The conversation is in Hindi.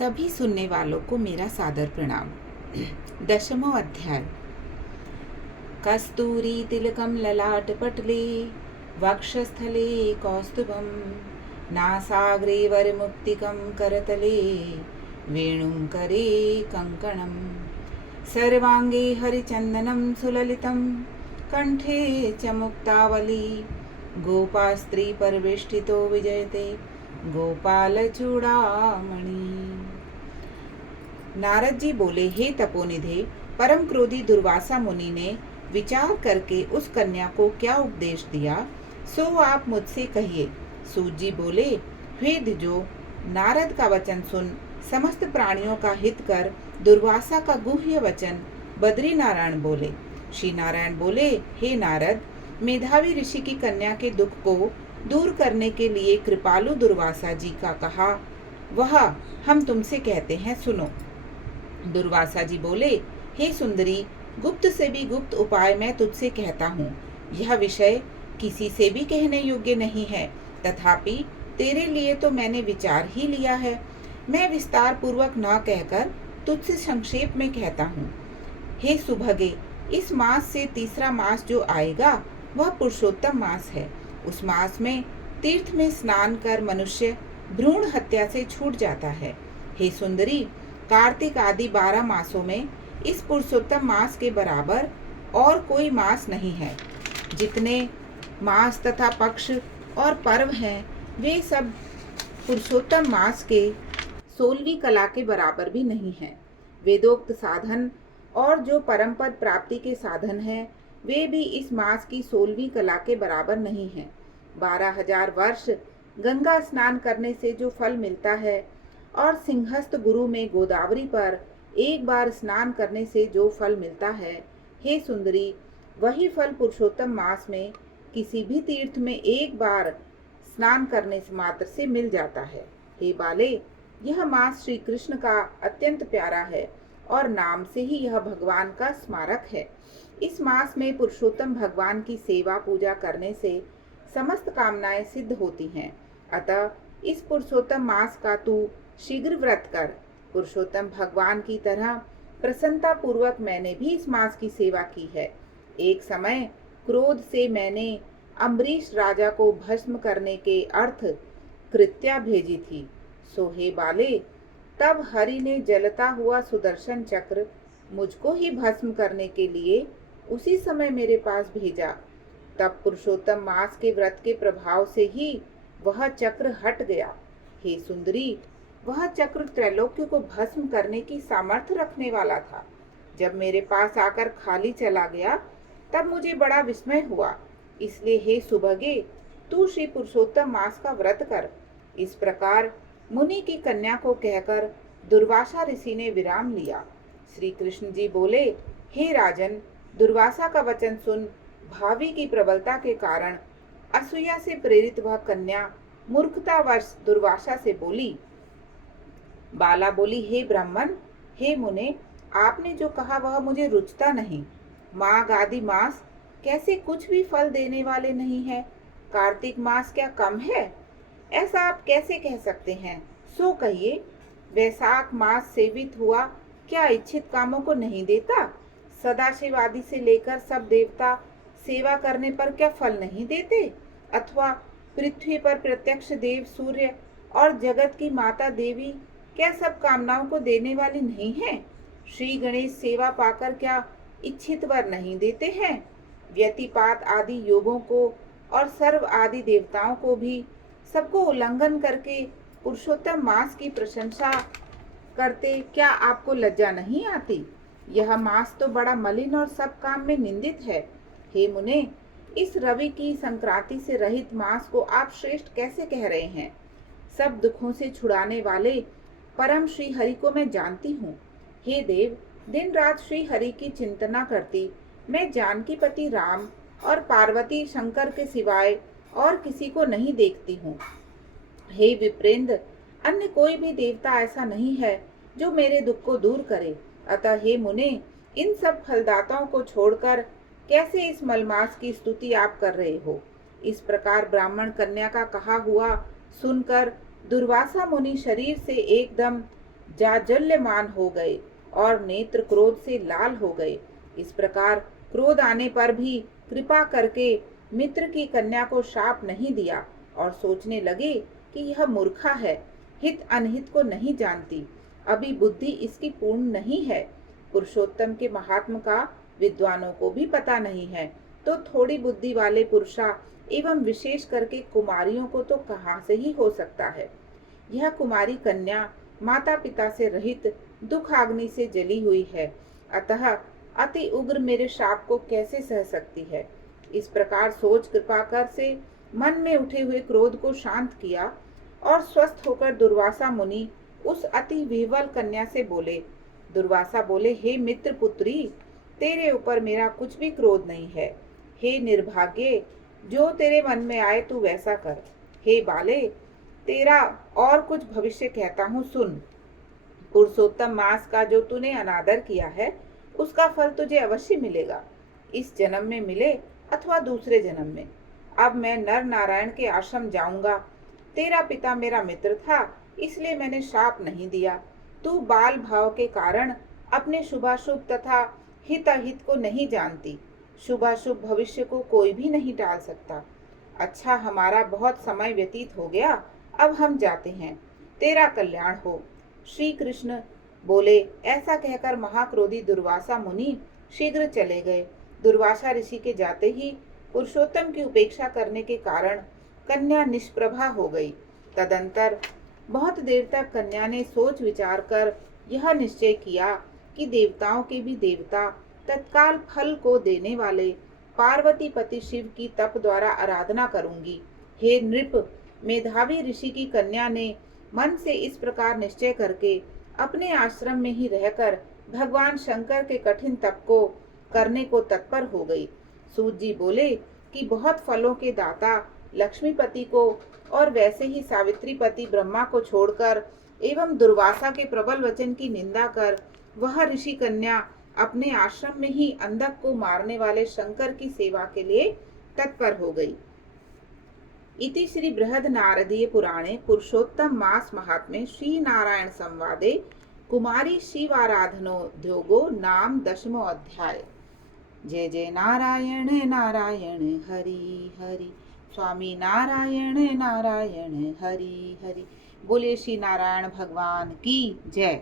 सभी सुनने वालों को मेरा सादर प्रणाम। 10वां अध्याय। कस्तूरी तिलकम ललाट पटले वक्षस्थले कौस्तुभम नासाग्रे वरमुक्तिकं करतले वेणुं करे कंकणम सर्वांगे हरिचंदनं सुललितं कंठे च मुक्तावली गोपास्त्री परिवेष्टितो विजयते गोपाल चूड़ामणि। नारद जी बोले, हे तपोनिधे, परम क्रोधी दुर्वासा मुनि ने विचार करके उस कन्या को क्या उपदेश दिया, सो आप मुझसे कहिए। सूत जी बोले, हे द्विजो, नारद का वचन सुन समस्त प्राणियों का हित कर दुर्वासा का गुह्य वचन बद्री नारायण बोले। श्री नारायण बोले, हे नारद, मेधावी ऋषि की कन्या के दुख को दूर करने के लिए कृपालु दुर्वासा जी का कहा वह हम तुमसे कहते हैं, सुनो। दुर्वासा जी बोले, हे सुंदरी, गुप्त से भी गुप्त उपाय मैं तुझसे कहता हूँ। यह विषय किसी से भी कहने योग्य नहीं है, तथापि तेरे लिए तो मैंने विचार ही लिया है। मैं विस्तार पूर्वक न कहकर तुझसे संक्षेप में कहता हूँ। हे सुभगे, इस मास से तीसरा मास जो आएगा वह पुरुषोत्तम मास है। उस मास में तीर्थ में स्नान कर मनुष्य भ्रूण हत्या से छूट जाता है। हे सुंदरी, कार्तिक आदि 12 मासों में इस पुरुषोत्तम मास के बराबर और कोई मास नहीं है। जितने मास तथा पक्ष और पर्व हैं, वे सब पुरुषोत्तम मास के 16वीं कला के बराबर भी नहीं है। वेदोक्त साधन और जो परम पद प्राप्ति के साधन हैं, वे भी इस मास की 16वीं कला के बराबर नहीं है। 12,000 वर्ष गंगा स्नान करने से जो फल मिलता है और सिंहस्थ गुरु में गोदावरी पर एक बार स्नान करने से जो फल मिलता है, हे सुंदरी, वही फल पुरुषोत्तम मास में किसी भी तीर्थ में एक बार स्नान करने से मात्र से मिल जाता है। हे बाले, यह मास श्री कृष्ण का अत्यंत प्यारा है और नाम से ही यह भगवान का स्मारक है। इस मास में पुरुषोत्तम भगवान की सेवा पूजा करने से समस्त कामनाएं सिद्ध होती हैं। अतः इस पुरुषोत्तम मास का तू शीघ्र व्रत कर। पुरुषोत्तम भगवान की तरह प्रसन्नता पूर्वक मैंने भी इस मास की सेवा की है। एक समय क्रोध से मैंने अम्बरीश राजा को भस्म करने के अर्थ कृत्या भेजी थी। सो हे बाले, तब हरि ने जलता हुआ सुदर्शन चक्र मुझको ही भस्म करने के लिए उसी समय मेरे पास भेजा। तब पुरुषोत्तम मास के व्रत के प्रभाव से ही वह चक्र हट गया। हे सुंदरी, वह चक्र त्रैलोक्य को भस्म करने की सामर्थ्य रखने वाला था। जब मेरे पास आकर खाली चला गया, तब मुझे बड़ा विस्मय हुआ। इसलिए हे सुभगे, तू श्री पुरुषोत्तम मास का व्रत कर। इस प्रकार मुनि की कन्या को कहकर दुर्वासा ऋषि ने विराम लिया। श्री कृष्ण जी बोले, हे राजन, दुर्वासा का वचन सुन। भावी की प्रबलता के कारण असूया से प्रेरित वह कन्या मूर्खतावश दुर्वासा से बोली। बाला बोली, हे ब्राह्मण, हे मुने, आपने जो कहा वह मुझे रुचता नहीं। माघ आदि मास कैसे कुछ भी फल देने वाले नहीं है? कार्तिक मास क्या कम है? ऐसा आप कैसे कह सकते हैं? सो कहिए। वैशाख मास सेवित हुआ क्या इच्छित कामों को नहीं देता? सदाशिव आदि से लेकर सब देवता सेवा करने पर क्या फल नहीं देते? अथवा पृथ्वी पर प्रत्यक्ष देव सूर्य और जगत की माता देवी क्या सब कामनाओं को देने वाली नहीं है? श्री गणेश सेवा पाकर क्या इच्छित वर नहीं देते हैं? व्यतिपात आदि योगों को और सर्व आदि देवताओं को भी सबको उल्लंघन करके पुरुषोत्तम मास की प्रशंसा करते क्या आपको लज्जा नहीं आती? यह मास तो बड़ा मलिन और सब काम में निंदित है। हे मुने, इस रवि की संक्रांति से रहित मास को आप श्रेष्ठ कैसे कह रहे हैं? सब दुखों से छुड़ाने वाले परम श्री हरि को मैं जानती हूँ। हे देव, दिन रात श्री हरि की चिंतना करती मैं जानकी पति राम और पार्वती शंकर के सिवाय और किसी को नहीं देखती हूँ। हे विप्रेंद्र, अन्य कोई भी देवता ऐसा नहीं है जो मेरे दुख को दूर करे। अतः हे मुने, इन सब फलदाताओं को छोड़कर कैसे इस मलमास की स्तुति आप कर रहे हो? इस प्रकार ब्राह्मण कन्या का कहा हुआ सुनकर दुर्वासा मुनि शरीर से एकदम जाज्वल्यमान हो गए और नेत्र क्रोध से लाल हो गए। इस प्रकार क्रोध आने पर भी कृपा करके मित्र की कन्या को शाप नहीं दिया और सोचने लगे कि यह मूर्खा है, हित अनहित को नहीं जानती, अभी बुद्धि इसकी पूर्ण नहीं है। पुरुषोत्तम के महात्म का विद्वानों को भी पता नहीं है, तो थोड़ी बुद्धि वाले पुरुषा एवं विशेष करके कुमारियों को तो कहाँ से ही हो सकता है। यह कुमारी कन्या माता पिता से रहित दुख अग्नि से जली हुई है, अतः अति उग्र मेरे शाप को कैसे सह सकती है। इस प्रकार सोच कृपाकर से मन में उठे हुए क्रोध को शांत किया और स्वस्थ होकर दुर्वासा मुनि उस अति विह्वल कन्या से बोले। दुर्वासा बोले, हे मित्र पुत्री, तेरे ऊपर मेरा कुछ भी क्रोध नहीं है। हे निर्भाग्य, जो तेरे मन में आए तू वैसा कर। हे बाले, तेरा और कुछ भविष्य कहता हूँ सुन। पुरुषोत्तम मास का जो तूने अनादर किया है उसका फल तुझे अवश्य मिलेगा, इस जन्म में मिले अथवा दूसरे जन्म में। अब मैं नर नारायण के आश्रम जाऊंगा। तेरा पिता मेरा मित्र था, इसलिए मैंने शाप नहीं दिया। तू बाल भाव के कारण अपने शुभाशुभ तथा हित अहित को नहीं जानती। शुभाशुभ भविष्य को कोई भी नहीं टाल सकता। अच्छा, हमारा बहुत समय व्यतीत हो गया, अब हम जाते हैं, तेरा कल्याण हो। श्री कृष्ण बोले। ऐसा कहकर महाक्रोधी दुर्वासा मुनि शीघ्र चले गए। दुर्वासा ऋषि के जाते ही पुरुषोत्तम की उपेक्षा करने के कारण कन्या निष्प्रभा हो गई। तदंतर बहुत देर तक कन्या ने सोच विचार कर यह निश्चय किया कि देवताओं के भी देवता, तत्काल फल को देने वाले पार्वती पति शिव की तप द्वारा आराधना करूंगी। हे नृप, मेधावी ऋषि की कन्या ने मन से इस प्रकार निश्चय करके अपने आश्रम में ही रहकर भगवान शंकर के कठिन तप को करने को तत्पर हो गई। सूत जी बोले कि बहुत फलों के दाता लक्ष्मीपति को और वैसे ही सावित्री पति ब्रह्मा को छोड़कर एवं दुर्वासा के प्रबल वचन की निंदा कर वह ऋषि कन्या अपने आश्रम में ही अंधक को मारने वाले शंकर की सेवा के लिए तत्पर हो गई। इति श्री बृहद नारदीय पुराणे पुरुषोत्तम मास महात्म्ये श्री नारायण संवादे कुमारी शिवाराधनोद्योगो नाम 10वां अध्याय। जय जय नारायण नारायण हरि हरि, स्वामी नारायण नारायण हरि हरि। बोले श्री नारायण भगवान की जय।